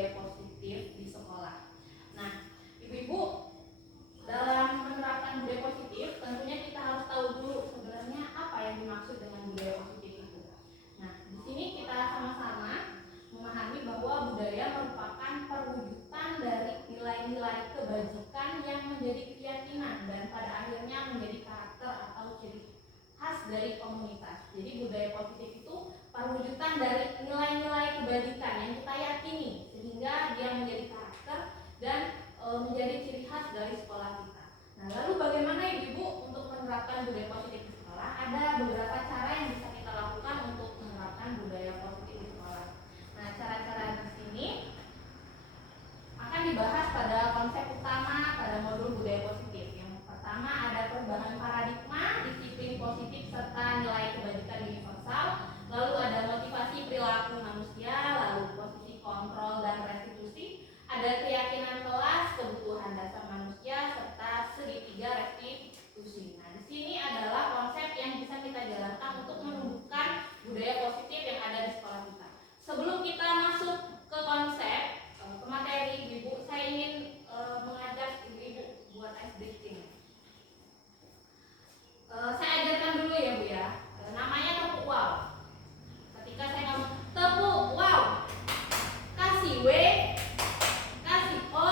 budaya positif di sekolah. Nah, ibu-ibu, dalam menerapkan budaya positif tentunya kita harus tahu dulu sebenarnya apa yang dimaksud dengan budaya positif itu. Nah, di sini kita sama-sama memahami bahwa budaya merupakan perwujudan dari nilai-nilai kebajikan yang menjadi keyakinan dan pada akhirnya menjadi karakter atau ciri khas dari komunitas. Jadi budaya positif itu perwujudan dari nilai-nilai kebajikan yang kita yakini sehingga dia menjadi karakter dan menjadi ciri khas dari sekolah kita. Nah, lalu bagaimana ibu untuk menerapkan budaya positif di sekolah? Ada beberapa cara yang bisa kita lakukan untuk menerapkan budaya positif di sekolah. Nah, cara-cara di sini akan dibahas pada konsep utama pada modul budaya positif. Yang pertama ada perubahan paradigma, disiplin positif serta nilai kebajikan universal. Lalu ada motivasi perilaku manusia, lalu posisi kontrol dan restitusi, ada keyakinan kelas, kebutuhan dasar manusia serta segitiga restitusi. Nah, di sini adalah konsep yang bisa kita jalankan untuk menumbuhkan budaya positif yang ada di sekolah kita. Sebelum kita masuk ke konsep, ke materi ibu, saya ingin mengajak ibu-ibu buat ice breaking. Saya ajarkan dulu ya Bu ya. Namanya tepuk wow. Ketika saya ngomong tepuk wow, kasih W, kasih O,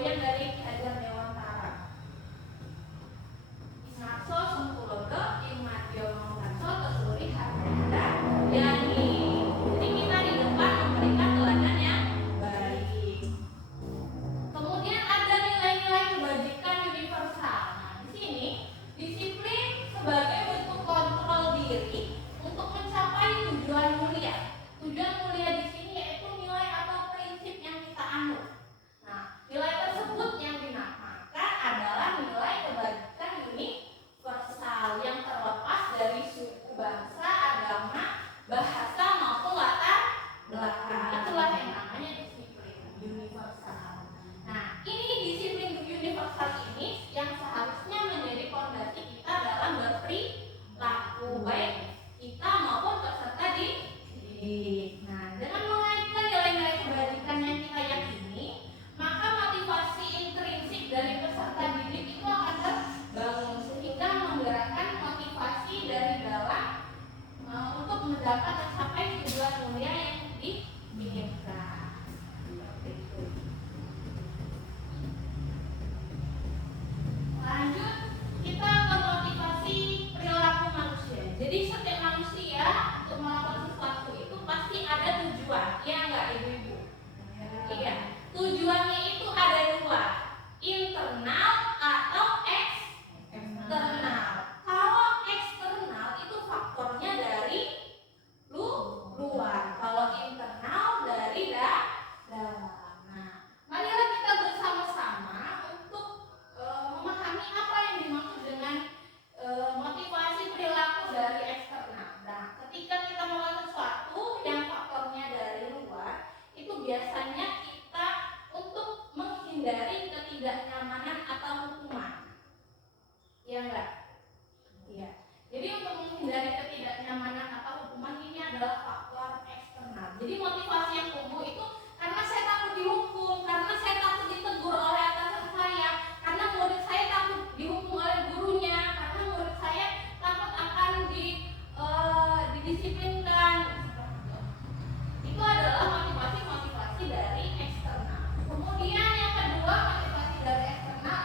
goyang dari Ki Hajar Dewantara. Inarso Sengkulodo Imadyo Mangkarso Tesuri Harjanda Yani. Jadi kita di depan memberikan teladan yang baik. Kemudian ada nilai-nilai kebajikan universal. Nah, di sini disiplin sebagai bentuk kontrol diri untuk mencapai tujuan mulia. Tujuan mulia di sini yaitu nilai atau prinsip yang kita anut. Nah, nilai tersebut yang dinamakan adalah nilai kebajikan universal yang terlepas dari suku, bangsa, agama, bahasa maupun latar belakang. Itulah yang namanya disiplin universal. Nah, ini disiplin universal ini yang seharusnya menjadi fondasi kita dalam berperilaku baik kita maupun peserta didik. Nah, dengan mengaitkan nilai-nilai kebajikan yang kita yakini, maka motivasi intrinsik dari peserta didik itu akan terbangun sehingga menggerakkan motivasi dari dalam untuk mendapat mencapai tujuan mulia yang diinginkan. Lanjut, kita ke motivasi perilaku manusia. Jadi setiap manusia untuk melakukan sesuatu itu pasti ada tujuan, ya enggak ibu-ibu? Iya. Tujuannya itu ada dua, internal atau eksternal. Kalau eksternal itu faktornya dari luar. Kalau internal dari dalam. Nah, marilah kita bersama-sama untuk memahami apa yang dimaksud dengan motivasi perilaku dari eksternal. Nah, ketika kita melakukan sesuatu yang faktornya dari luar, itu biasanya kita untuk menghindari ketidaknyamanan atau hukuman. Iya enggak? Iya. Jadi untuk menghindari ketidaknyamanan atau hukuman ini adalah faktor eksternal. Jadi motivasi yang tumbuh itu karena saya takut dihukum, karena saya takut ditegur oleh atasan saya, karena murid saya takut dihukum oleh gurunya, karena murid saya takut akan didisiplinkan. Itu adalah motivasi dari eksternal. Kemudian yang kedua, motivasi dari eksternal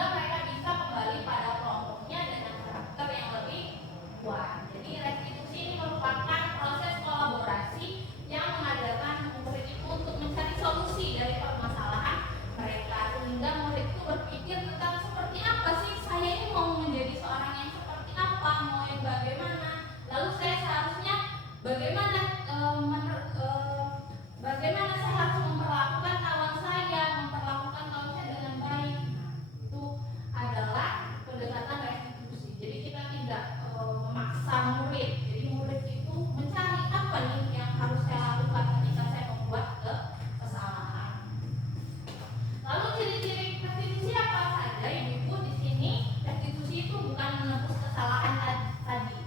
sehingga mereka bisa kembali pada kelompoknya dengan karakter yang lebih kuat. Jadi restitusi ini merupakan proses kolaborasi yang mengajarkan murid itu untuk mencari solusi dari permasalahan mereka, sehingga murid itu berpikir tentang seperti apa sih saya ini mau menjadi seorang yang seperti apa, mau yang bagaimana, lalu saya seharusnya bagaimana bagaimana saya harus memperlakukan kawan saya dengan baik. Itu adalah pendekatan restitusi. Jadi kita tidak memaksa murid. Jadi murid itu mencari apa nih yang harus saya lakukan ketika saya membuat kesalahan. Lalu ciri-ciri restitusi apa saja, Ibu? Di sini restitusi itu bukan menebus kesalahan tadi,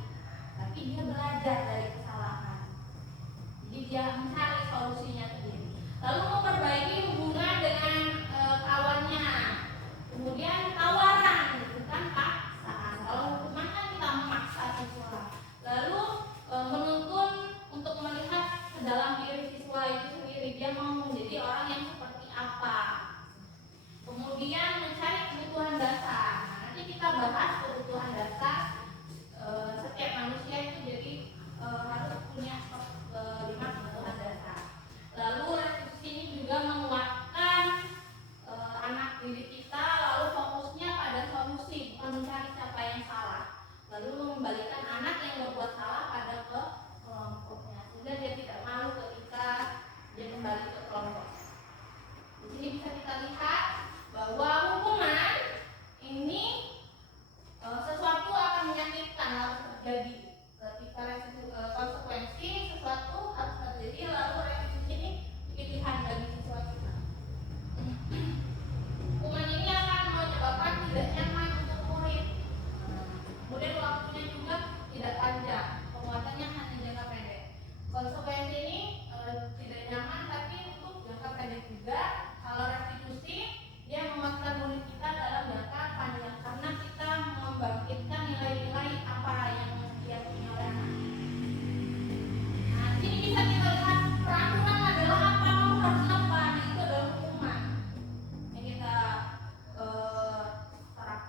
tapi dia belajar dari kesalahan. Jadi dia mencari solusinya sendiri. Lalu memperbaiki hubungan dengan kawannya. Kemudian tawaran, bukan paksaan. Kalau hukuman kan kita memaksa siswa. Lalu menuntun untuk melihat ke dalam diri siswa itu sendiri, dia mau menjadi orang yang seperti apa. Kemudian mencari kebutuhan dasar. Nah, nanti kita bahas kebutuhan dasar. Setiap manusia itu jadi harus punya 5 kebutuhan dasar. Lalu restitusi ini juga menguatkan anak didik kita, lalu fokusnya pada solusi, bukan mencari siapa yang salah. Lalu mengembalikan anak yang berbuat salah pada ke kelompoknya, sehingga dia tidak malu ketika dia kembali ke kelompok. Di sini bisa kita lihat bahwa hukuman ini sesuatu akan menyakitkan, harus terjadi. Ketika konsekuensi sesuatu harus terjadi, lalu restitusi ini pilihan bagi siswa kita. Hukuman ini akan menyebabkan tidak nyaman untuk murid. Kemudian waktunya juga tidak panjang, penguatannya hanya jangka pendek. Konsekuensi ini tidak nyaman, tapi untuk jangka pendek juga. Kalau restitusi, dia menguatkan murid kita dalam jangka panjang, karena kita membangkitkan nilai-nilai apa yang diyakini oleh anak. Nah, ini bisa kita lihat peraturan adalah apa, kamu harus apa. Nah, itu adalah hukuman yang kita terapkan.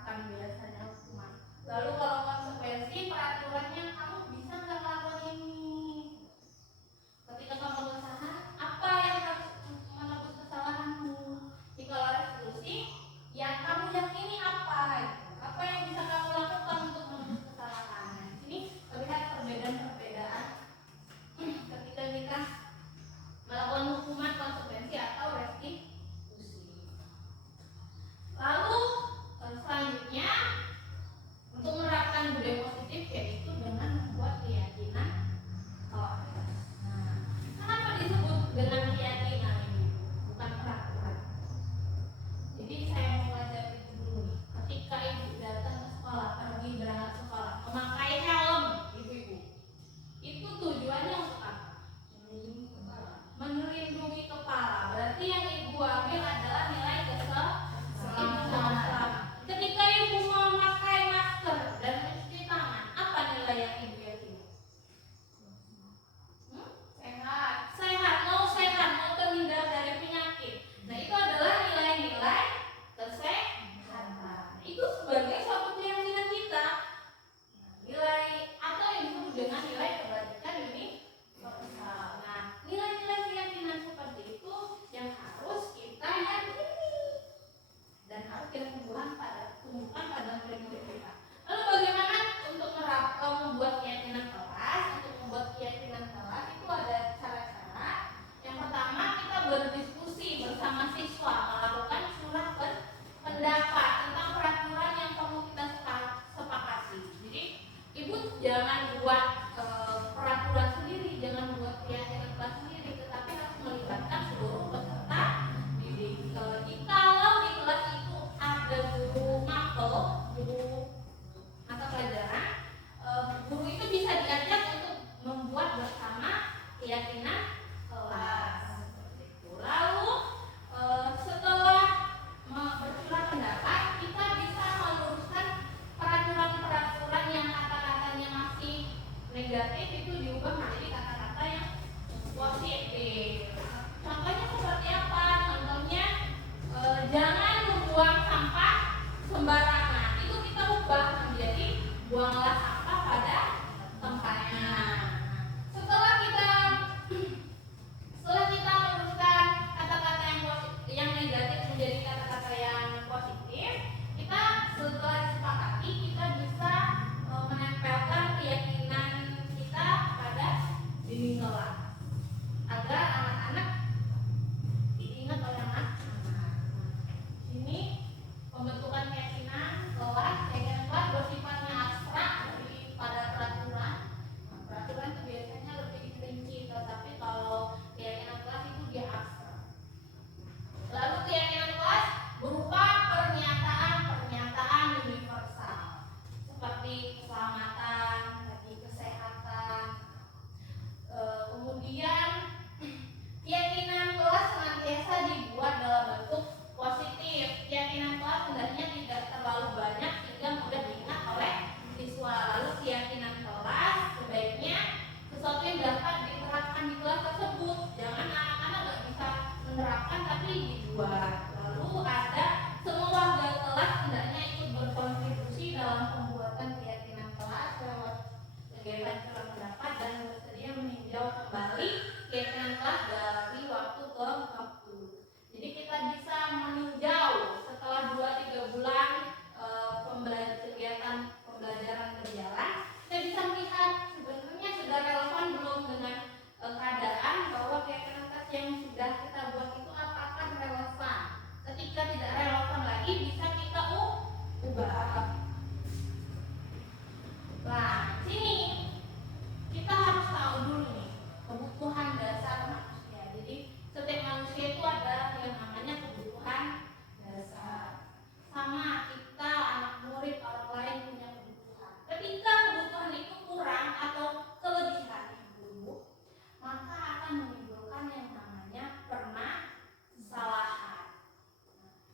buanglah sampah pada tempatnya. Setelah kita meluruskan kata-kata yang negatif menjadi kata-kata yang positif, kita setelah disepakati kita bisa menempelkan keyakinan kita pada dinding kelas agar anak-anak diingat oleh anak-anak. Ini pembentukan keyakinan kelas bersifatnya abstrak daripada peraturan. Peraturan itu biasanya lebih rinci, tetapi kalau keyakinan kelas itu dia abstrak. Lalu keyakinan kelas berupa pernyataan universal seperti keselamatan, kesehatan. Kemudian keyakinan kelas senantiasa dibuat dalam bentuk positif. Keyakinan kelas sebenarnya tidak terlalu banyak sehingga mudah diingat oleh siswa. Lalu keyakinan kelas sebaiknya sesuatu yang dapat diterapkan di kelas tersebut. Jangan anak-anak nggak bisa menerapkan tapi dibuat. Lalu ada semua warga kelas hendaknya ikut berkontribusi dalam pembuatan keyakinan kelas lewat kegiatan curah pendapat dan bersedia meninjau kembali keyakinan kelas dari waktu ke waktu. Jadi kita bisa meninjau setelah 2-3 bulan kegiatan pembelajaran berjalan, kita bisa melihat sebenarnya sudah relevan belum dengan keadaan bahwa keyakinan kelas yang sudah kita buat itu apakah relevan. Ketika tidak relevan lagi bisa kita ubah. Nah, sini kita harus tahu dulu nih kebutuhan dasar manusia. Jadi setiap manusia itu ada yang namanya kebutuhan dasar. Sama kita anak murid orang lain punya kebutuhan. Ketika kebutuhan itu kurang atau kelebihan itu, maka akan menimbulkan yang namanya permasalahan.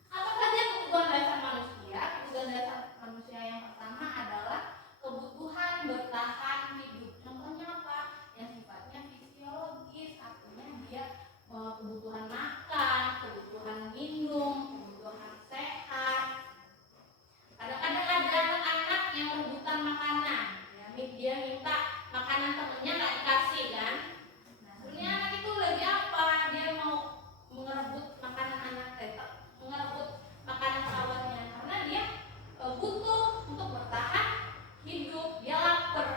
Apa saja kebutuhan dasar manusia? Kebutuhan dasar manusia yang pertama adalah kebutuhan bertahan hidup. Contohnya apa? Yang sifatnya fisiologis, artinya dia kebutuhan makan, kebutuhan minum, kebutuhan sehat. Kadang-kadang ada anak-anak yang rebutan makanan, ya, dia minta makanan temennya nggak dikasih kan? Nah, sebenarnya anak itu lagi apa? Dia mau mengerebut makanan mengerebut makanan kawannya karena dia butuh untuk bertahan hidup, dia lapar.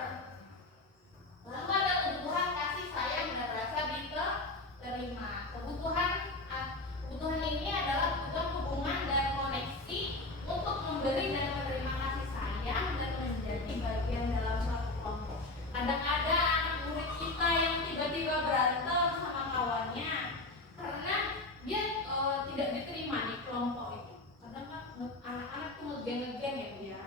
Lalu ada kebutuhan kasih sayang dan rasa diterima. Kebutuhan ini adalah kebutuhan hubungan dan koneksi untuk memberi dan menerima kasih sayang dan menjadi bagian dalam suatu kelompok. Kadang ada anak murid kita yang tiba-tiba berantem sama kawannya karena dia tidak diterima di kelompok itu. Kadang kan anak-anak tuh ngegen-ngegen ya dia.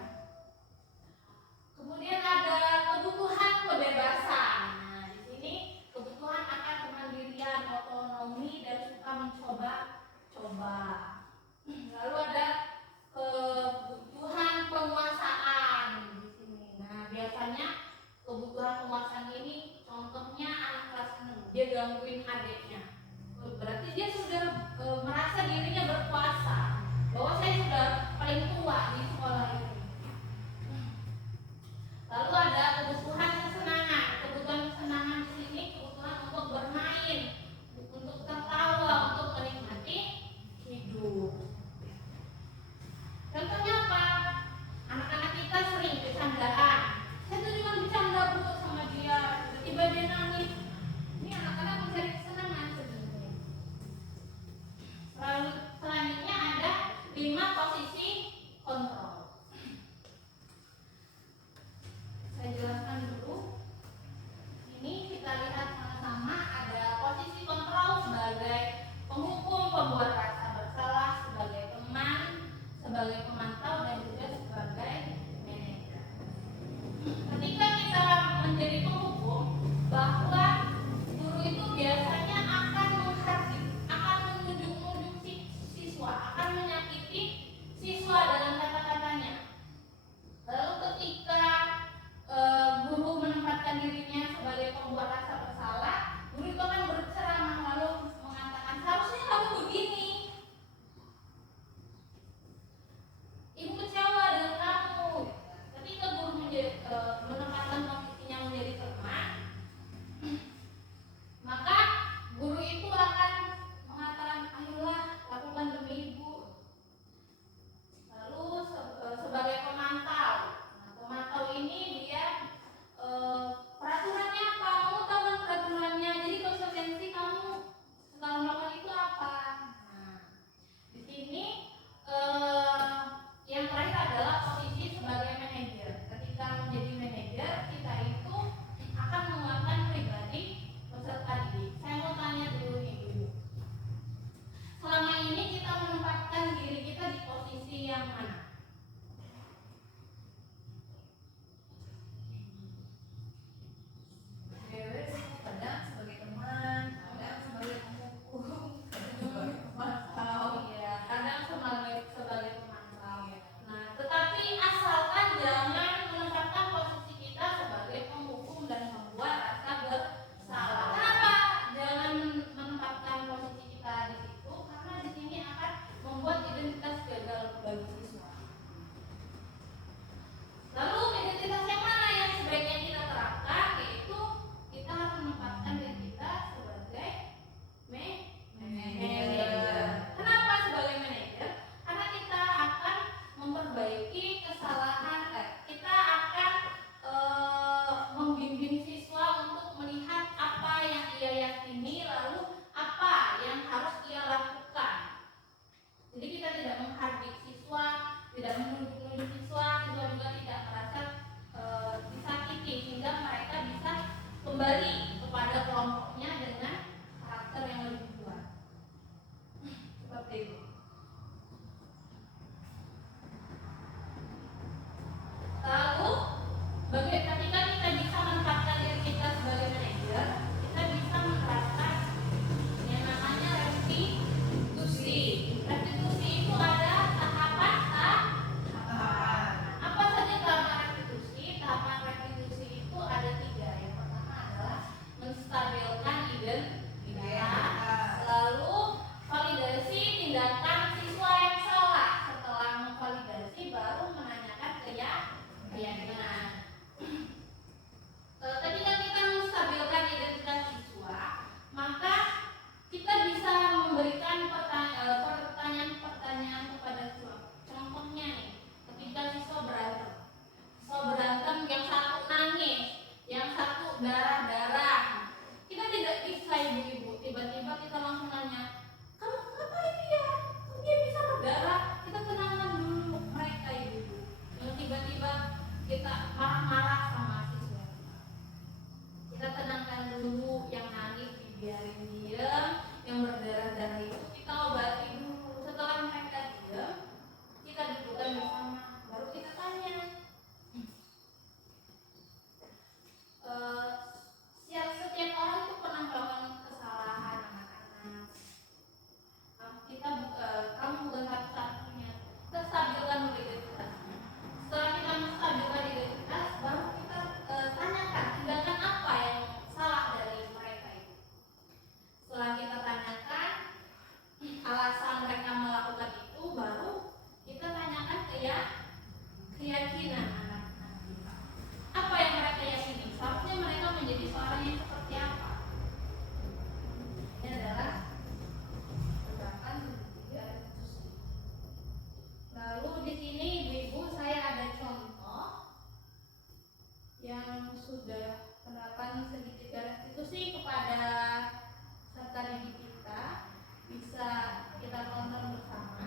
Kemudian ada kebutuhan kebebasan. Nah, di sini kebutuhan akan kemandirian, otonomi dan suka mencoba-coba. Lalu ada kebutuhan penguasaan di sini. Nah, biasanya kebutuhan penguasaan ini contohnya anak kelas 6, dia gangguin adiknya. Berarti dia sudah merasa dirinya berkuasa, bahwa saya sudah paling tua di sekolah ini. Lalu ada kebutuhan kesenangan. Kebutuhan kesenangan di sini kebutuhan untuk bermain, untuk tertawa, untuk menikmati hidup. Contohnya apa? Anak-anak kita sering bercandaan. Saya tuh cuma bercanda bu sama dia, tiba-tiba dia nangis. Ini anak-anak mencari kesenangan. kembali kepada kelompoknya dengan karakter yang lebih kuat. Seperti itu. Lalu, ketika kita bisa menempatkan diri kita sebagai manajer, kita bisa menerapkan yang namanya restitusi. Restitusi itu ada tahapan. Apa saja tahapan restitusi? Tahapan restitusi itu ada 3. Yang pertama adalah menstabilkan identitas, lalu validasi tindakan siswa yang salah. Setelah memvalidasi, baru menanyakan keyakinan. Ketika kita menstabilkan identitas siswa, maka kita bisa memberikan pertanyaan-pertanyaan kepada siswa. Contohnya nih, ketika siswa berantem, yang satu nangis, yang satu darah-darah, kita tidak bisa ibu-ibu tiba-tiba kita langsung nanya, kamu ngapain dia? Kok dia bisa berdarah? Kita tenangkan dulu mereka ibu-ibu. Yang tiba-tiba kita marah-marah sama siswa, kita tenangkan dulu. Yang nangis dibiarin diam, yang berdarah-darah itu kita obati dulu. Setelah mereka diam, kita dudukkan bersama, baru kita tanya, setiap orang itu pernah melakukan kesalahan, anak-anak. Kamu bukan satu-satunya. Kita stabilkan dulu identitasnya. Setelah kita menstabilkan identitas, baru kita tanyakan tindakan apa yang salah dari mereka itu. Setelah kita tanyakan alasan mereka melakukan itu, baru kita tanyakan keyakinan anak-anak kita. Apa yang mereka yakini? Seharusnya mereka menjadi seorang yang seperti apa? Ini adalah penerapan 3 restitusi. Lalu di sini ibu-ibu saya ada contoh yang sudah penerapan segitiga restitusi kepada peserta didik kita. Bisa kita tonton bersama.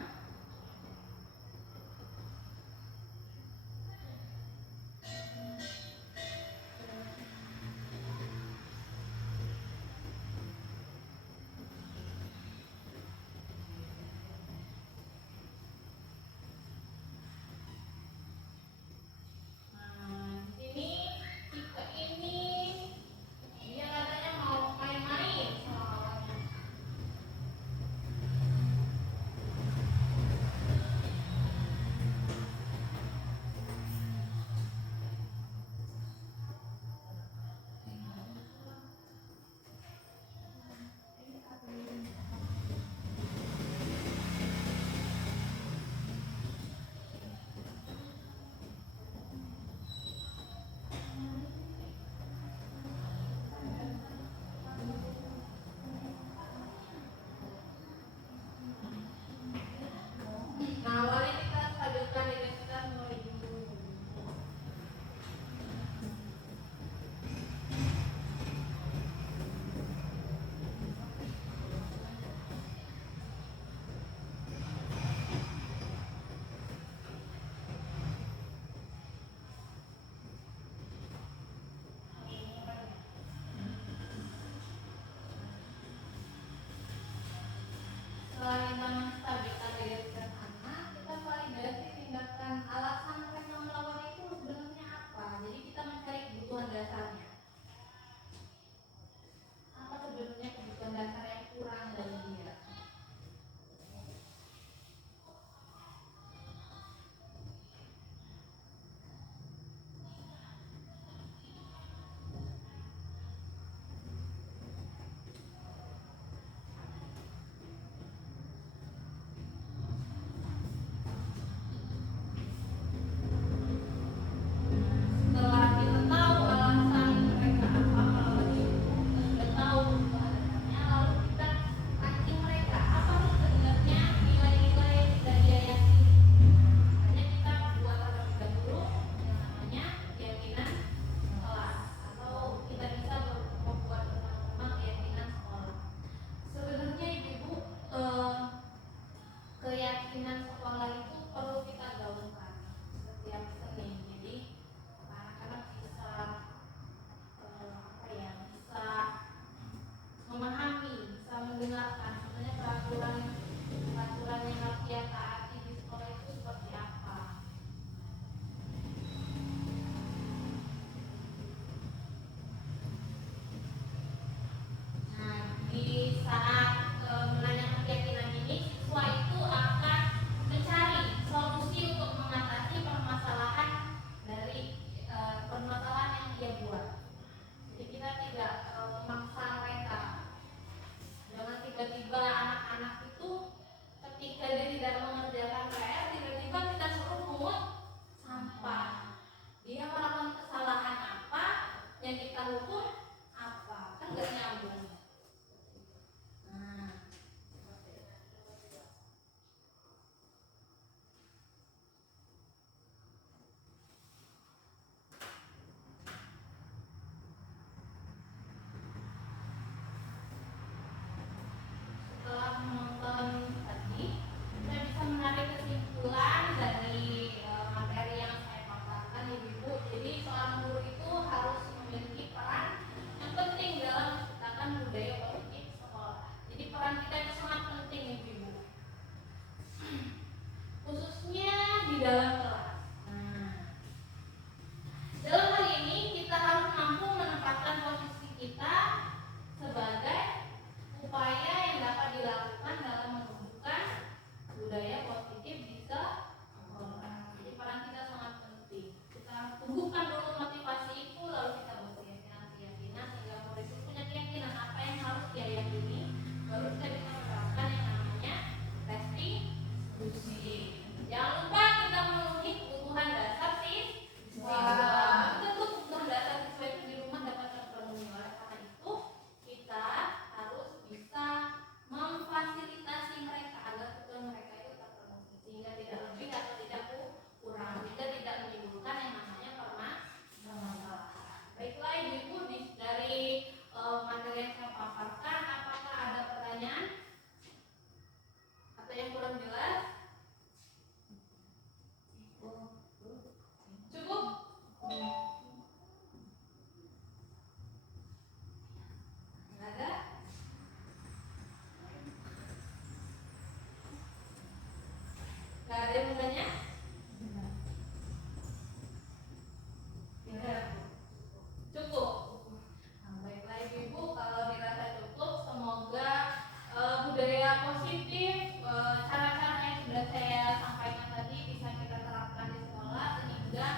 jawabannya? Benar. Cukup. Nah, baiklah Ibu-ibu, kalau dirasa cukup, semoga budaya positif, cara-cara yang sudah saya sampaikan tadi bisa kita terapkan di sekolah sehingga